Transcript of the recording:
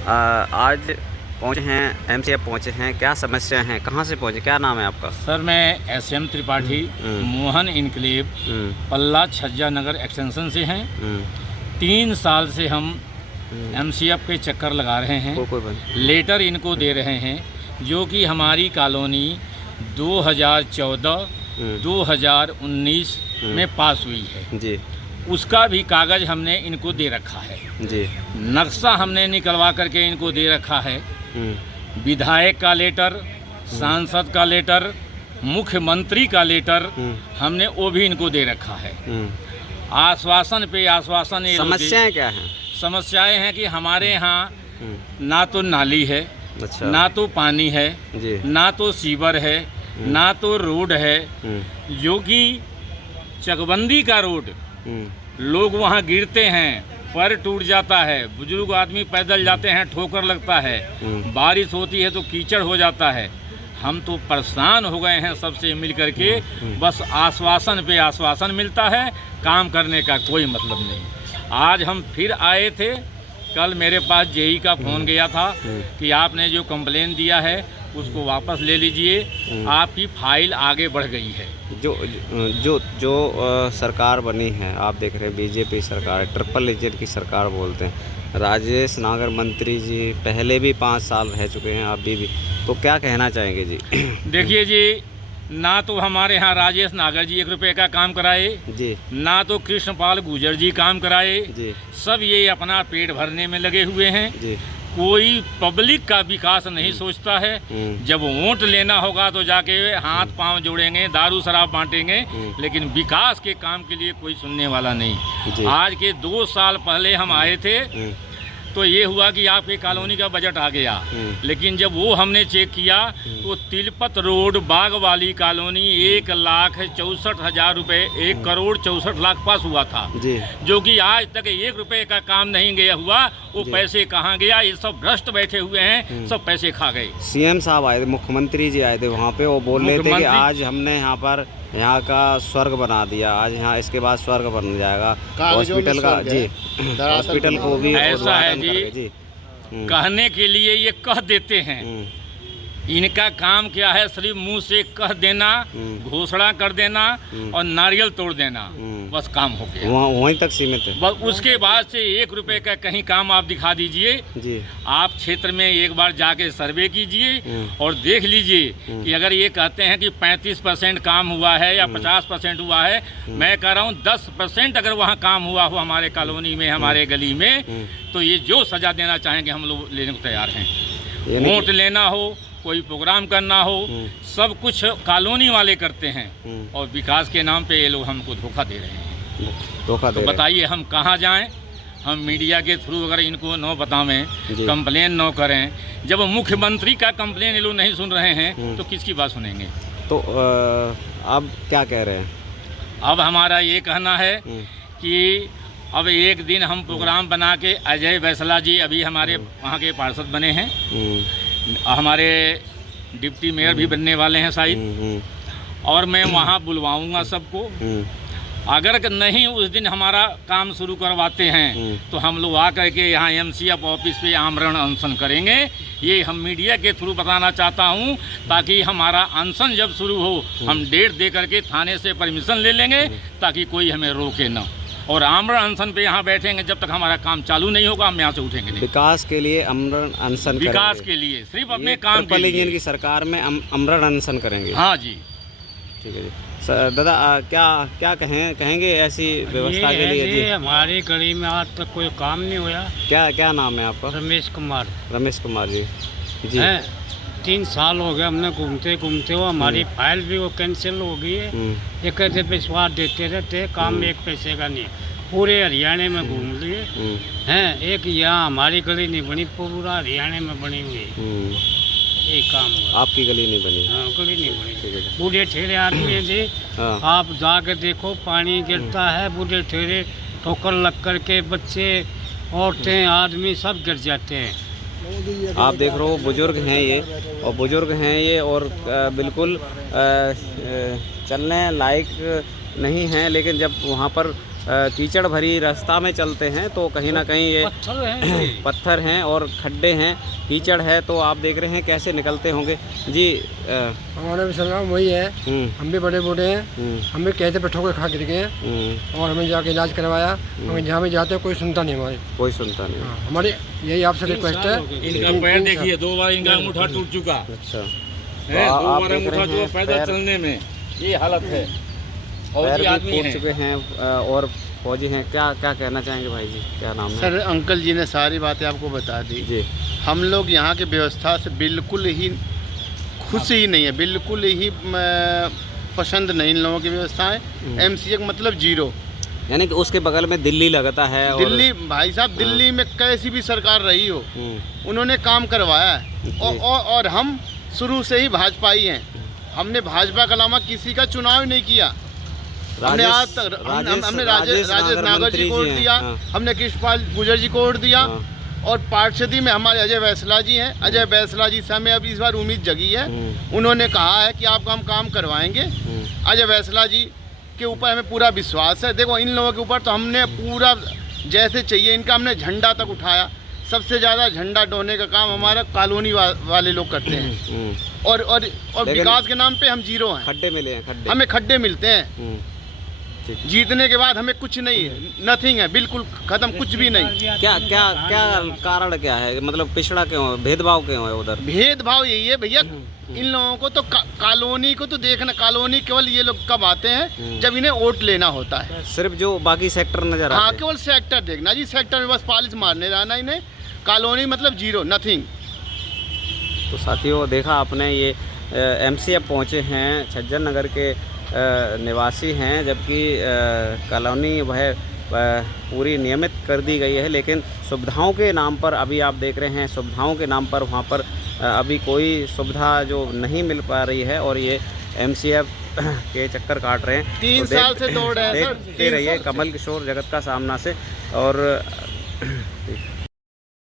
आज पहुँचे हैं, एमसीएफ पहुँचे हैं, क्या समस्या हैं, कहाँ से पहुँचे, क्या नाम है आपका? सर मैं एसएम त्रिपाठी मोहन इनक्लेव पल्ला छज्जा नगर एक्सटेंशन से हैं। 3 साल से हम एमसीएफ के चक्कर लगा रहे हैं। लेटर इनको दे रहे हैं जो कि हमारी कॉलोनी 2014 2019 में पास हुई है जी। उसका भी कागज़ हमने इनको दे रखा है जी। नक्शा हमने निकलवा करके इनको दे रखा है। विधायक का लेटर, सांसद का लेटर, मुख्यमंत्री का लेटर हमने वो भी इनको दे रखा है। आश्वासन पे आश्वासन। समस्याएं क्या हैं? समस्याएं हैं कि हमारे यहाँ ना तो नाली है, अच्छा, ना तो पानी है जी, ना तो सीवर है, ना तो रोड है। जो कि चकबंदी का रोड, लोग वहाँ गिरते हैं, पैर टूट जाता है, बुजुर्ग आदमी पैदल जाते हैं, ठोकर लगता है, बारिश होती है तो कीचड़ हो जाता है। हम तो परेशान हो गए हैं सबसे मिल करके। बस आश्वासन पे आश्वासन मिलता है, काम करने का कोई मतलब नहीं। आज हम फिर आए थे, कल मेरे पास जेई का फ़ोन गया था कि आपने जो कंप्लेन दिया है उसको वापस ले लीजिए, आपकी फाइल आगे बढ़ गई है। जो सरकार बनी है, आप देख रहे हैं बीजेपी सरकार, ट्रिपल एजेंट की सरकार बोलते हैं। राजेश नागर मंत्री जी पहले भी 5 साल रह चुके हैं, अभी भी, तो क्या कहना चाहेंगे जी? देखिए जी, ना तो हमारे यहाँ राजेश नागर जी 1 रुपये का काम कराए जी, ना तो कृष्णपाल गुर्जर जी काम कराए जी। सब ये अपना पेट भरने में लगे हुए हैं जी। कोई पब्लिक का विकास नहीं सोचता है। जब वोट लेना होगा तो जाके हाथ पांव जोड़ेंगे, दारू शराब बांटेंगे, लेकिन विकास के काम के लिए कोई सुनने वाला नहीं। आज के 2 साल पहले हम आए थे तो ये हुआ कि आपके कॉलोनी का बजट आ गया, लेकिन जब वो हमने चेक किया तो तिलपत रोड बाग वाली कॉलोनी 1,64,000 रुपये, 1,64,00,000 पास हुआ था जी। जो कि आज तक 1 रुपये का काम नहीं गया हुआ। वो पैसे कहाँ गया? ये सब भ्रष्ट बैठे हुए हैं, सब पैसे खा गए। सीएम साहब आए थे, मुख्यमंत्री जी आए थे वहाँ पे, वो बोल रहे थे कि आज हमने यहाँ पर यहाँ का स्वर्ग बना दिया, आज यहाँ इसके बाद स्वर्ग बन जाएगा हॉस्पिटल का जी, हॉस्पिटल को भी। ऐसा है जी, कहने के लिए ये कह देते हैं, इनका काम क्या है? सिर्फ मुंह से कह देना, घोषणा कर देना और नारियल तोड़ देना, बस काम हो गया। वहीं तक सीमित है। बस उसके बाद से 1 रुपये का कहीं काम आप दिखा दीजिए जी। आप क्षेत्र में एक बार जाके सर्वे कीजिए और देख लीजिए कि अगर ये कहते हैं कि 35% काम हुआ है या 50% हुआ है, मैं कह रहा हूँ 10% अगर वहाँ काम हुआ हो हमारे कॉलोनी में, हमारे गली में, तो ये जो सजा देना चाहेंगे हम लोग लेने को तैयार हैं। वोट लेना हो, कोई प्रोग्राम करना हो, सब कुछ कॉलोनी वाले करते हैं और विकास के नाम पे ये लोग हमको धोखा दे रहे हैं। तो बताइए हम कहाँ जाएं? हम मीडिया के थ्रू अगर इनको न बतावें, कंप्लेन न करें, जब मुख्यमंत्री का कंप्लेन ये लोग नहीं सुन रहे हैं तो किसकी बात सुनेंगे? तो अब क्या कह रहे हैं? अब हमारा ये कहना है कि अब एक दिन हम प्रोग्राम बना के, अजय बैसला जी अभी हमारे वहाँ के पार्षद बने हैं, हमारे डिप्टी मेयर भी बनने वाले हैं शायद, और मैं वहाँ बुलवाऊंगा सबको। अगर नहीं उस दिन हमारा काम शुरू करवाते हैं तो हम लोग आकर के यहाँ एमसीएफ ऑफिस पे आमरण अनशन करेंगे। ये हम मीडिया के थ्रू बताना चाहता हूँ, ताकि हमारा अनशन जब शुरू हो हम डेट दे करके थाने से परमिशन ले लेंगे, ताकि कोई हमें रोके ना। और आमरण अनशन पे यहाँ बैठेंगे जब तक हमारा काम चालू नहीं होगा, हम यहाँ से उठेंगे नहीं। विकास के लिए आमरण अनशन, विकास के लिए सिर्फ अपने काम के लिए की सरकार में आमरण अनशन करेंगे। हाँ जी, ठीक है जी। सर दादा क्या कहेंगे ऐसी व्यवस्था के लिए जी? हमारी गली में आज तक कोई काम नहीं हुआ। क्या नाम है आपका? रमेश कुमार जी जी। 3 साल हो गए हमने घूमते हो, हमारी फाइल भी वो कैंसिल हो गई है। ये कहते विश्वास देते रहते, काम 1 पैसे का नहीं है। पूरे हरियाणा में घूम लिए हैं, एक यहाँ हमारी गली नहीं बनी, पूरा हरियाणा में बनी हुई है। यही काम हुआ। आपकी गली नहीं बनी? हाँ, गली नहीं बनी। बूढ़े ठेरे आदमी हैं जी, आप जाके देखो, पानी गिरता है, बूढ़े ठेरे ठोकर लग करके, बच्चे, औरतें, आदमी सब गिर जाते हैं। आप देख रहे हो बुजुर्ग हैं ये, और बिल्कुल चलने लायक नहीं हैं, लेकिन जब वहाँ पर कीचड़ भरी रास्ता में चलते हैं तो कहीं ना कहीं ये पत्थर हैं और खड्डे हैं, कीचड़ है, तो आप देख रहे हैं कैसे निकलते होंगे जी। हमारा भी सलाम वही है, हम भी बड़े बूढ़े हैं, हम भी कहते पे ठोकर खा गिर गए हैं और हमें जाके इलाज करवाया, हमें जहाँ भी जाते हैं कोई सुनता नहीं, हमारे कोई सुनता नहीं। हमारी यही आपसे रिक्वेस्ट है। इनका पैर देखिए, 2 बार इनका अंगूठा टूट चुका अच्छा है, 2 बार अंगूठा जो पैदल चलने में ये हालत है और पैर ये भी आदमी टूट है। चुके हैं और फौजी हैं। क्या क्या कहना चाहेंगे भाई जी, क्या नाम है? सर अंकल जी ने सारी बातें आपको बता दी जी। हम लोग यहाँ की व्यवस्था से बिल्कुल ही खुश ही नहीं है, बिल्कुल ही पसंद नहीं इन लोगों की व्यवस्थाएं। एमसीए मतलब 0, यानी कि उसके बगल में दिल्ली लगता है। दिल्ली भाई साहब, दिल्ली में कैसी भी सरकार रही हो उन्होंने काम करवाया है और हम शुरू से ही भाजपा ही हैं। हमने भाजपा के अलावा किसी का चुनाव नहीं किया। हमने आज तक हमने राजेश नागर जी को वोट दिया, हमने कृष्णपाल गुर्जर जी को वोट दिया और पार्षदी में हमारे अजय बैसला जी हैं। अजय बैसला जी से हमें अब इस बार उम्मीद जगी है, उन्होंने कहा है कि आपको हम काम करवाएंगे। अजय बैसला जी के ऊपर हमें पूरा विश्वास है। देखो इन लोगों के ऊपर तो हमने पूरा जैसे चाहिए इनका हमने झंडा तक उठाया। सबसे ज़्यादा झंडा ढोने का काम हमारा कॉलोनी वाले लोग करते हैं और विकास के नाम पे हम 0 हैं। खड्डे मिले हैं, खड्डे हमें खड्डे मिलते हैं। जीतने के बाद हमें कुछ नहीं है, नथिंग है, बिल्कुल खत्म, कुछ भी नहीं। क्या क्या क्या कारण क्या है, मतलब पिछड़ा क्यों है, भेदभाव क्यों है उधर? भेदभाव यही है भैया, इन लोगों को तो कॉलोनी को तो देखना, कॉलोनी केवल ये लोग कब आते हैं जब इन्हें वोट लेना होता है। सिर्फ जो बाकी सेक्टर नजर आते हैं। केवल सेक्टर देखना जी, सेक्टर में बस पालिश मारने जाना इन्हें। कॉलोनी मतलब 0, नथिंग। तो साथियों देखा आपने, ये एमसीएफ पहुँचे हैं, छज्जन नगर के निवासी हैं, जबकि कॉलोनी वह पूरी नियमित कर दी गई है, लेकिन सुविधाओं के नाम पर अभी आप देख रहे हैं, सुविधाओं के नाम पर वहाँ पर अभी कोई सुविधा जो नहीं मिल पा रही है और ये एमसीएफ के चक्कर काट रहे हैं। 3 साल से दौड़ रहे हैं सर। देखते रहिए कमल किशोर जगत का सामना से। और